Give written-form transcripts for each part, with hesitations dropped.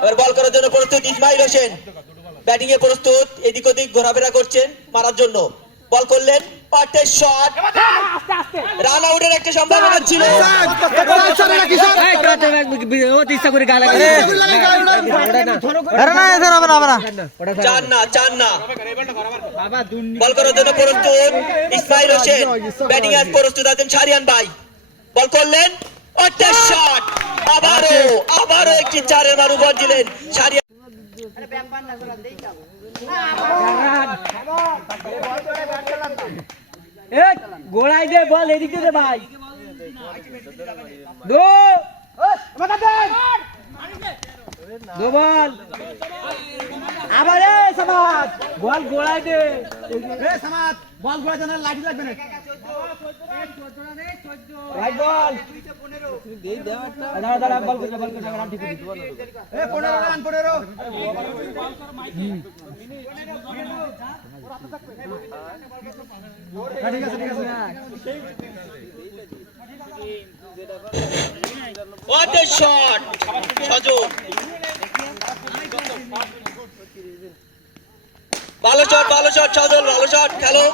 এবার বল করার জন্য প্রস্তুত ইসমাইল হোসেন, ব্যাটিং এ প্রস্তুত, এদিক ওদিক ঘোরাফেরা করছেন মারার জন্য। বল করলেন, পাটের শট, রান আউটের একটা সম্ভাবনা ছিল। চান না বল করার জন্য প্রস্তুত ইসমাইল হোসেন, ব্যাটিং এ প্রস্তুত আছেন শাহরিয়ান ভাই। বল করলেন, পাটের শট, আবারও একটি চারের বার উপর দিলেন শাহরিয়ান। গোড়াই দে বল, এদিক দে ভাই। দো বল আবার, সমাজ বল গোড়াই দে, বল গোড়াই দে, লাইট লাগবে না। রাইট বল, দাঁড়া বল করতে, রান ঠিক করে 15 রান, 15। ঠিক আছে What a shot! সজল, ভালো শট সজল, ভালো শট, খেলো।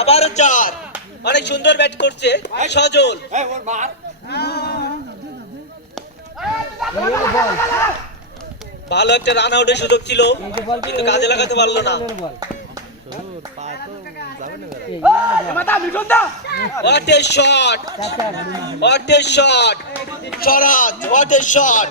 আবারও চার, অনেক সুন্দর ব্যাট করছে সজল। ভালো একটা রান আউটের সুযোগ ছিল, কিন্তু কাজে লাগাতে পারলো না। What a shot! What a shot! Sharad, what a shot!